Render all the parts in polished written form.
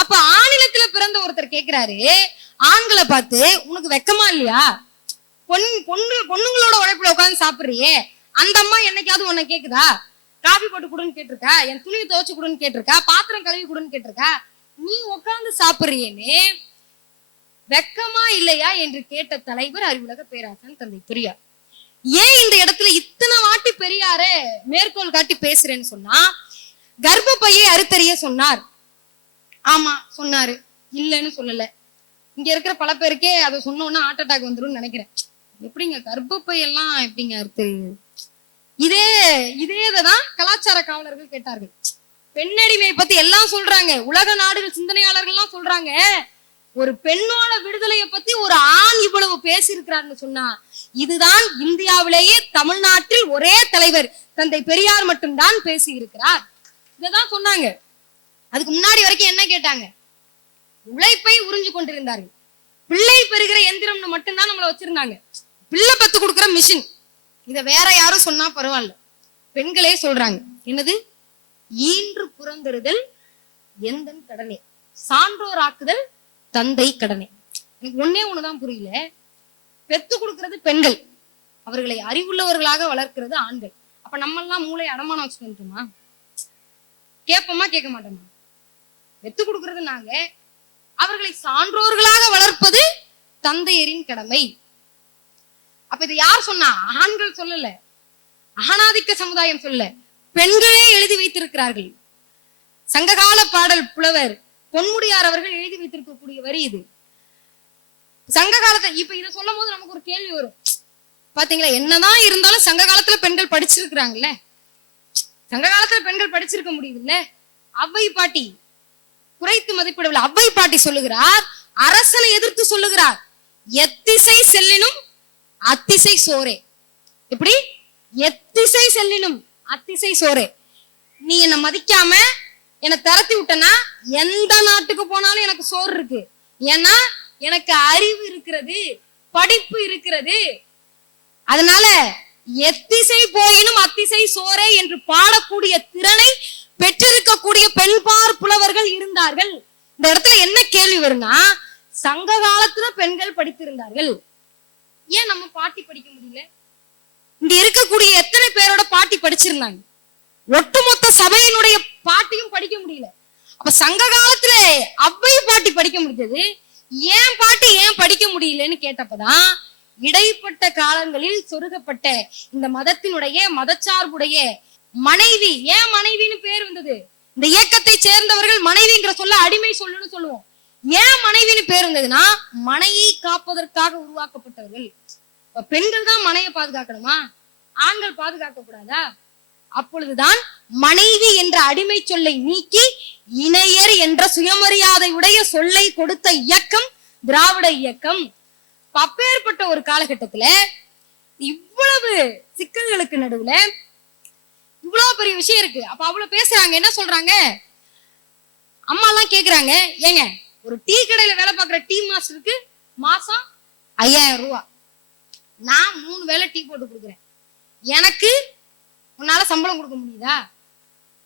அப்ப ஆணிலத்துல பிறந்த ஒருத்தர் கேக்குறாரு, ஆண்களை பார்த்து உனக்கு வெக்கமா இல்லையா? பொண்ணுங்களோட உழைப்புல உட்காந்து சாப்பிடுறியே, அந்த அம்மா என்னைக்காவது உன்னை கேக்குதா? காபி போட்டு கொடுன்னு கேட்டிருக்கா? என் துணியை துவைச்சு கொடுன்னு கேட்டிருக்கா? பாத்திரம் கழுவி கொடுன்னு கேட்டிருக்கா? நீ உட்காந்து சாப்பிடுறியேன்னு வெக்கமா இல்லையா என்று கேட்ட தலைவர் அறிவுலக பேராசன் தந்தை பெரியார். ஏன் இந்த இடத்துல இத்தனை வாட்டி பெரியாரே மேற்கோள் காட்டி பேசுறேன்னு சொன்னா, கர்ப்பப்பையை அறுத்தறிய சொன்னார். ஆமா சொன்னாரு, இல்லைன்னு சொல்லல. இங்க இருக்கிற பல பேருக்கே அதை சொன்னோன்னா ஹார்ட் அட்டாக் வந்துடும் நினைக்கிறேன். எப்படிங்க கர்ப்பப்பை எல்லாம் எப்படிங்க அறுத்து? இதேதான் கலாச்சார காவலர்கள் கேட்டார்கள். பெண்ணடிமை பத்தி எல்லாம் சொல்றாங்க, உலக நாடுகள் சிந்தனையாளர்கள் எல்லாம் சொல்றாங்க. ஒரு பெண்ணோட விடுதலையை பத்தி ஒரு ஆண் இவ்வளவு பேசியிருக்கிறார்னு சொன்னா, இதுதான் இந்தியாவிலேயே தமிழ்நாட்டில் ஒரே தலைவர் தந்தை பெரியார் மட்டும்தான் பேசி இருக்கிறார். இததான் சொன்னாங்க. அதுக்கு முன்னாடி வரைக்கும் என்ன கேட்டாங்க? உழைப்பை உறிஞ்சு கொண்டிருந்தார்கள். பிள்ளை பெறுகிற எந்திரம்னு மட்டும்தான் நம்மள வச்சிருந்தாங்க. பிள்ளை பத்து கொடுக்குற மிஷின். இத வேற யாரும் சொன்னா பரவாயில்ல, பெண்களே சொல்றாங்க. என்னது? ஈன்று புறந்தெறுதல் எந்தன் கடனே, சான்றோர் ஆக்குதல் தந்தை கடனே. எனக்கு ஒன்னே ஒண்ணுதான் புரியல. பெத்து கொடுக்கறது பெண்கள், அவர்களை அறிவுள்ளவர்களாக வளர்க்கிறது ஆண்கள். அப்ப நம்ம எல்லாம் மூளை அடமானம் வச்சுட்டு வந்துட்டோமா? கேட்போமா கேட்க மாட்டோமா? பெத்து கொடுக்கறது நாங்க, அவர்களை சான்றோர்களாக வளர்ப்பது தந்தையரின் கடமை. அப்ப இது யார் சொன்னா? ஆண்கள் சொல்லல, ஆணாதிக்க சமுதாயம் சொல்ல, பெண்களே எழுதி வைத்திருக்கிறார்கள். சங்ககால பாடல் புலவர் பொன்முடியார் அவர்கள் எழுதி வைத்திருக்கக்கூடிய வரி இது. சங்க காலத்துல இப்ப இதை சொல்லும் போது நமக்கு ஒரு கேள்வி வரும். பாத்தீங்களா, என்னதான் இருந்தாலும் சங்க காலத்துல பெண்கள் படிச்சிருக்கிறாங்கல்ல, சங்க காலத்துல பெண்கள் படிச்சிருக்க முடியுதுல்ல. அவ்வை பாட்டி குறைத்து மதிப்பிடவில்லை. அவ்வை பாட்டி சொல்லுகிறார், அரசனை எதிர்த்து சொல்லுகிறார், எத்திசை செல்லினும் அத்திசை சோரே. எப்படி? எத்திசை செல்லினும் அத்திசை சோரே. நீ என்ன மதிக்காம என்னை திரத்தி விட்டனா எந்த நாட்டுக்கு போனாலும் எனக்கு சோறு இருக்கு. ஏன்னா எனக்கு அறிவு இருக்கிறது, படிப்பு இருக்கிறது. அதனால எத்திசை போயினும் அத்திசை சோரே என்று பாடக்கூடிய திறனை பெற்றிருக்கக்கூடிய பெண்பார் புலவர்கள் இருந்தார்கள். இந்த இடத்துல என்ன கேள்வி வரும்னா, சங்க காலத்துல பெண்கள் படித்திருந்தார்கள், ஏன் நம்ம பாட்டி படிக்க முடியல? இங்க இருக்கக்கூடிய எத்தனை பேரோட பாட்டி படிச்சிருந்தாங்க? ஒட்டுமொத்த சபையினுடைய பாட்டியும் படிக்க முடியல. அப்ப சங்க காலத்துல அவ்வை பாட்டி படிக்க முடிஞ்சது, ஏன் பாட்டி ஏன் படிக்க முடியலன்னு கேட்டப்பதான், இடைப்பட்ட காலங்களில் சொருகப்பட்ட இந்த மதத்தினுடைய மதச்சார்புடைய மனைவி. ஏன் மனைவின்னு பேர் வந்தது? இந்த இயக்கத்தை சேர்ந்தவர்கள் மனைவிங்கிற சொல்ல அடிமை சொல்லுன்னு சொல்லுவோம். ஏன் மனைவின்னு பேர் வந்ததுன்னா, மனையை காப்பதற்காக உருவாக்கப்பட்டவர்கள். பெண்கள் தான் மனையை பாதுகாக்கணுமா? ஆண்கள் பாதுகாக்க கூடாதா? அப்பொழுதுதான் மனைவி என்ற அடிமை சொல்லை நீக்கி இணையர் என்ற சுயமரியாதை உடைய சொல்லை கொடுத்த இயக்கம் திராவிட இயக்கம். அப்பேற்பட்ட ஒரு காலகட்டத்துல இவ்வளவு சிக்கல்களுக்கு நடுவுல இவ்வளவு பெரிய விஷயம் இருக்கு. அப்ப அவ்வளவு பேசுறாங்க. என்ன சொல்றாங்க? அம்மா எல்லாம் கேக்குறாங்க, ஏங்க ஒரு டீ கடையில வேலை பார்க்கிற டீ மாஸ்டருக்கு மாசம் 5000 ரூபாய், நான் 3 வேளை டீ போட்டு கொடுக்குறேன், எனக்கு உன்னால சம்பளம் கொடுக்க முடியுதா?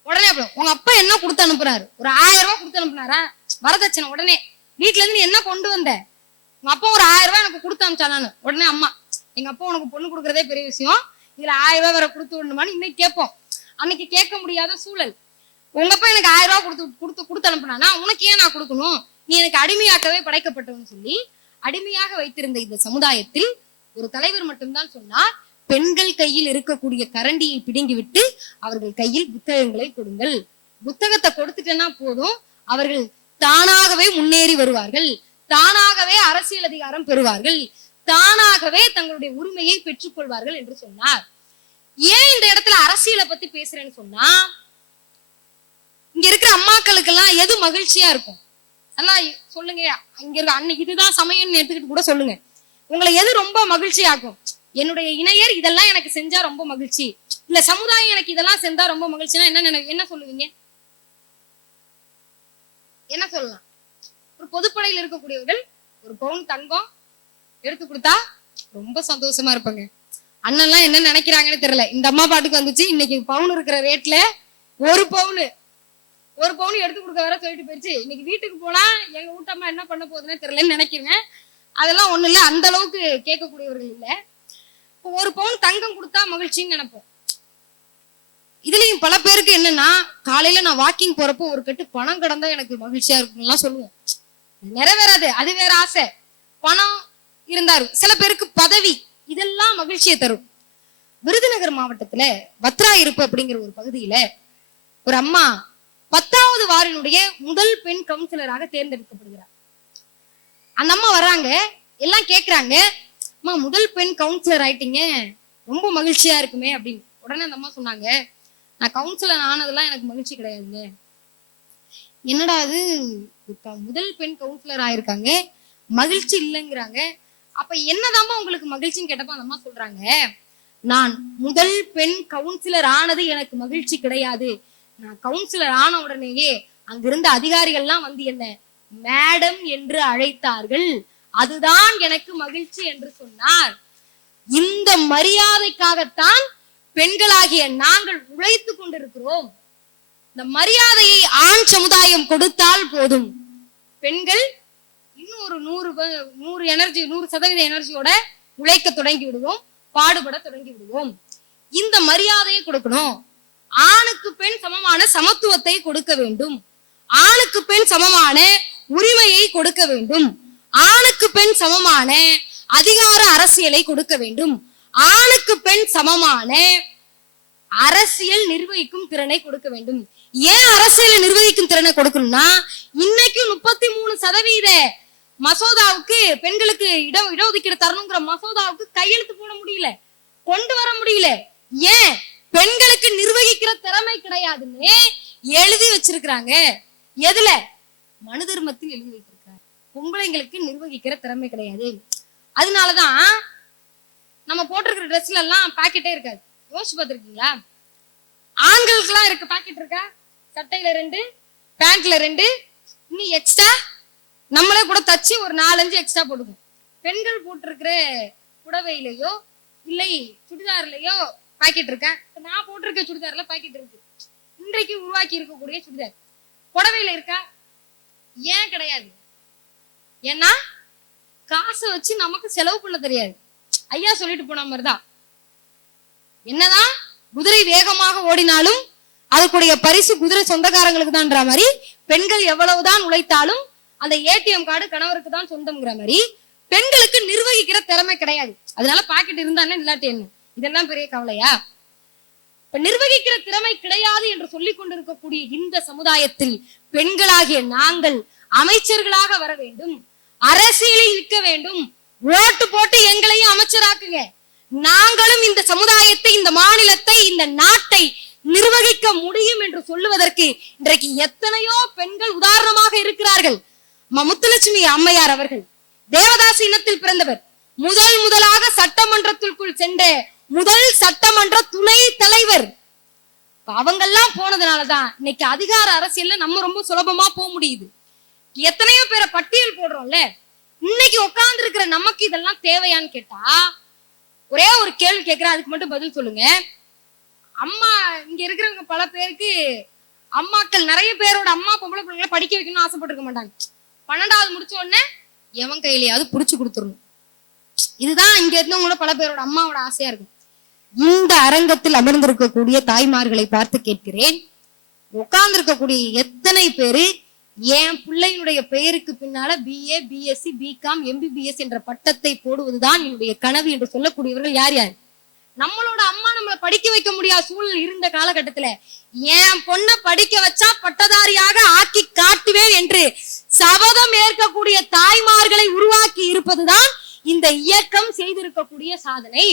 உடனே உங்க அப்பா என்ன கொடுத்து அனுப்புறாரு? ஒரு 1000 ரூபாய் கொடுத்து அனுப்புனாரா? வரதட்சணை. உடனே வீட்டுல இருந்து நீ என்ன கொண்டு வந்த? உங்க அப்பா ஒரு 1000 ரூபாய் எனக்கு கொடுத்து அனுப்பிச்சானு. உடனே அம்மா, எங்க அப்பா உனக்கு பொண்ணு கொடுக்கறதே பெரிய விஷயம், இதுல 1000 ரூபாய் வேற கொடுத்து விடணுமான்னு இன்னைக்கு கேட்போம். அன்னைக்கு கேட்க முடியாத சூழல். உங்க அப்பா எனக்கு 1000 ரூபாய் கொடுத்து அனுப்புனானா உனக்கு ஏன் நான் கொடுக்கணும்? நீ எனக்கு அடிமையாக்கவே படைக்கப்பட்டவன்னு சொல்லி அடிமையாக வைத்திருந்த இந்த சமுதாயத்தில் ஒரு தலைவர் மட்டும்தான் சொன்னார், பெண்கள் கையில் இருக்கக்கூடிய கரண்டியை பிடுங்கி விட்டு அவர்கள் கையில் புத்தகங்களை கொடுங்கள். புத்தகத்தை கொடுத்துட்டேன்னா போதும், அவர்கள் தானாகவே முன்னேறி வருவார்கள், தானாகவே அரசியல் அதிகாரம் பெறுவார்கள், தானாகவே தங்களுடைய உரிமையை பெற்றுக் கொள்வார்கள் என்று சொன்னார். ஏன் இந்த இடத்துல அரசியலை பத்தி பேசுறேன்னு சொன்னா, இங்க இருக்கிற அம்மாக்களுக்கு எல்லாம் எது மகிழ்ச்சியா இருக்கும்? எல்லாம் சொல்லுங்க. இங்க இருக்க அன்னைக்கு இதுதான் சமயம்னு எடுத்துக்கிட்டு கூட சொல்லுங்க. உங்களை எது ரொம்ப மகிழ்ச்சியாகும்? என்னுடைய இணையர் இதெல்லாம் எனக்கு செஞ்சா ரொம்ப மகிழ்ச்சி, இல்ல சமுதாயம் எனக்கு இதெல்லாம் செஞ்சா ரொம்ப மகிழ்ச்சினா என்ன சொல்லுவீங்க? என்ன சொல்லலாம்? ஒரு பொதுப்படையில் இருக்கக்கூடியவர்கள் ஒரு பவுன் தங்கம் எடுத்து கொடுத்தா ரொம்ப சந்தோஷமா இருப்பாங்க. அண்ணன்லாம் என்ன நினைக்கிறாங்கன்னு தெரியல. இந்த அம்மா பாட்டுக்கு வந்துச்சு, இன்னைக்கு பவுன் இருக்கிற ரேட்ல ஒரு 1 பவுன் எடுத்து கொடுக்க வேற சொல்லிட்டு போயிடுச்சு. இன்னைக்கு வீட்டுக்கு போனா எங்க வீட்டம்மா என்ன பண்ண போகுதுன்னு தெரியலன்னு நினைக்கிறேன். அதெல்லாம் ஒண்ணு இல்ல, அந்த அளவுக்கு கேட்கக்கூடியவர்கள் இல்ல. 1 பவுன் தங்கம் கொடுத்தா மகிழ்ச்சின்னு நினைப்போம். இதுலயும் பல பேருக்கு என்னன்னா, காலையில நான் வாக்கிங் போறப்போ ஒரு கட்டு பணம் கடந்தா எனக்கு மகிழ்ச்சியா இருக்கும்லாம் சொல்லுவோம். நிறைவேறாது, அது வேற ஆசை. பணம் இருந்தாரு. சில பேருக்கு பதவி, இதெல்லாம் மகிழ்ச்சியை தரும். விருதுநகர் மாவட்டத்துல பத்ரா இருப்பு அப்படிங்கிற ஒரு பகுதியில ஒரு அம்மா 10வது வார்டினுடைய முதல் பெண் கவுன்சிலராக தேர்ந்தெடுக்கப்படுகிறார். அந்த அம்மா வர்றாங்க, எல்லாம் கேக்குறாங்க, அம்மா முதல் பெண் கவுன்சிலர் ஆயிட்டீங்க, ரொம்ப மகிழ்ச்சியா இருக்குமே அப்படின்னு. உடனே அந்த அம்மா சொன்னாங்க, நான் கவுன்சிலர் ஆனதெல்லாம் எனக்கு மகிழ்ச்சி கிடையாதுங்க. என்னடா அது, முதல் பெண் கவுன்சிலர் ஆயிருக்காங்க, மகிழ்ச்சி இல்லைங்கிறாங்க. அப்ப என்னதாம்மா உங்களுக்கு மகிழ்ச்சின்னு கேட்டப்ப அந்த அம்மா சொல்றாங்க, நான் முதல் பெண் கவுன்சிலர் ஆனது எனக்கு மகிழ்ச்சி கிடையாது. நான் கவுன்சிலர் ஆன உடனேயே அங்கிருந்த அதிகாரிகள்லாம் வந்து என்ன மேடம் என்று அழைத்தார்கள், அதுதான் எனக்கு மகிழ்ச்சி என்று சொன்னார். இந்த மரியாதைக்காகத்தான் பெண்களாகிய நாங்கள் உழைத்து கொண்டிருக்கிறோம். இந்த மரியாதையை ஆண் சமுதாயம் கொடுத்தால் போதும், பெண்கள் இன்னும் ஒரு 100% எனர்ஜியோட உழைக்க தொடங்கி விடுவோம், பாடுபட தொடங்கி விடுவோம். இந்த மரியாதையை கொடுக்கணும். ஆணுக்கு பெண் சமமான சமத்துவத்தை கொடுக்க வேண்டும், ஆணுக்கு பெண் சமமான உரிமையை கொடுக்க வேண்டும், ஆணுக்கு பெண் சமமான அதிகார அரசியலை கொடுக்க வேண்டும், ஆணுக்கு பெண் சமமான அரசியல் நிர்வகிக்கும் திறனை கொடுக்க வேண்டும். ஏன் அரசியலை நிர்வகிக்கும் திறனை கொடுக்கணும்னா, இன்னைக்கு 33% மசோதாவுக்கு பெண்களுக்கு இடஒதுக்கீடு தரணுங்கிற மசோதாவுக்கு கையெழுத்து போட முடியல, கொண்டு வர முடியல. ஏன்? பெண்களுக்கு நிர்வகிக்கிற திறமை கிடையாதுன்னு எழுதி வச்சிருக்கிறாங்க. எதுல? மனு தர்மத்தில் எழுதி வைத்திருக்காங்க. பொம்பளைங்களுக்கு நிர்வகிக்கிற திறமை கிடையாது. அதனாலதான் நம்ம போட்டிருக்கிற ட்ரெஸ்ல எல்லாம் பாக்கெட்டே இருக்காது. யோசிச்சு பார்த்திருக்கீங்களா? ஆண்களுக்கு எல்லாம் இருக்கு பாக்கெட் இருக்கா? சட்டையில 2, பேண்ட்ல 2, இன்னும் எக்ஸ்ட்ரா நம்மளே கூட தச்சு ஒரு 4-5 எக்ஸ்ட்ரா போட்டுக்கும். பெண்கள் போட்டிருக்கிற புடவையிலையோ இல்லை சுடிதார்லயோ பாக்கெட் இருக்கா? நான் போட்டிருக்க சுடிதார்ல பாக்கெட் இருக்கு. இன்றைக்கு உருவாக்கி இருக்கக்கூடிய சுடிதார் புடவையில இருக்கா? ஏன் கிடையாது? ஏன்னா காசை வச்சு நமக்கு செலவு பண்ண தெரியாது. ஐயா சொல்லிட்டு போன மாதிரிதான், என்னதான் குதிரை வேகமாக ஓடினாலும் அதுக்குடைய பரிசு குதிரை சொந்தக்காரங்களுக்கு தான்ன்ற மாதிரி, பெண்கள் எவ்வளவுதான் உழைத்தாலும் அந்த ஏடிஎம் கார்டு கணவருக்கு தான் சொந்தம்ங்கிற மாதிரி பெண்களுக்கு நிர்வகிக்கிற திறமை கிடையாது. அதனால பாக்கெட் இருந்தானே இல்லாட்டி என்ன, இதெல்லாம் பெரிய கவலையா? இப்ப நிர்வகிக்கிற திறமை கிடையாது என்று சொல்லிக் கொண்டிருக்கக்கூடிய இந்த சமுதாயத்தில் பெண்களாகிய நாங்கள் அமைச்சர்களாக வர வேண்டும், அரசியலில் நிற்க வேண்டும். ஓட்டு போட்டு எங்களையும் அமைச்சராக்குங்க. நாங்களும் இந்த சமுதாயத்தை, இந்த மாநிலத்தை, இந்த நாட்டை நிர்வகிக்க முடியும் என்று சொல்லுவதற்கு இன்றைக்கு எத்தனையோ பெண்கள் உதாரணமாக இருக்கிறார்கள். முத்துலட்சுமி அம்மையார் அவர்கள் தேவதாசி இனத்தில் பிறந்தவர். முதலாக சட்டமன்றத்திற்குள் சென்ற முதல் சட்டமன்ற துணை தலைவர். அவங்கெல்லாம் போனதுனாலதான் இன்னைக்கு அதிகார அரசியல்ல நம்ம ரொம்ப சுலபமா போக முடியுது. எத்தனையோ பேரை பட்டியல் போடுறோம்ல, இன்னைக்கு உட்கார்ந்து இருக்கிற நமக்கு இதெல்லாம் தேவையான்னு கேட்டா ஒரே ஒரு கேள்வி கேட்கிறேன், அதுக்கு மட்டும் பதில் சொல்லுங்க. அம்மா இங்க இருக்கிறவங்க பல பேருக்கு அம்மாக்கள், நிறைய பேரோட அம்மா பொம்பளை பிள்ளைங்களை படிக்க வைக்கணும்னு ஆசைப்பட்டிருக்க மாட்டாங்க. 12வது முடிச்ச உடனே எவன் கையிலையாவது புடிச்சு கொடுத்துடணும். இதுதான் இங்க இருந்தவங்களோட பல பேரோட அம்மாவோட ஆசையா இருக்கும். இந்த அரங்கத்தில் அமர்ந்திருக்கக்கூடிய தாய்மார்களை பார்த்து கேட்கிறேன், உட்கார்ந்து இருக்கக்கூடிய எத்தனை பேரு என் பிள்ளையினுடைய பெயருக்கு பின்னால BA, BSc, BCom, MBBS என்ற பட்டத்தை போடுவதுதான் என்னுடைய கனவு என்று சொல்லக்கூடியவர்கள் யார் யார்? நம்மளோட அம்மா நம்மளை படிக்க வைக்க முடியாத சூழல் இருந்த காலகட்டத்துல என் பொண்ணை படிக்க வச்சா பட்டதாரியாக ஆக்கி காட்டுவேன் என்று சபதம் ஏற்கக்கூடிய தாய்மார்களை உருவாக்கி இருப்பதுதான் இந்த இயக்கம் செய்திருக்கக்கூடிய சாதனை.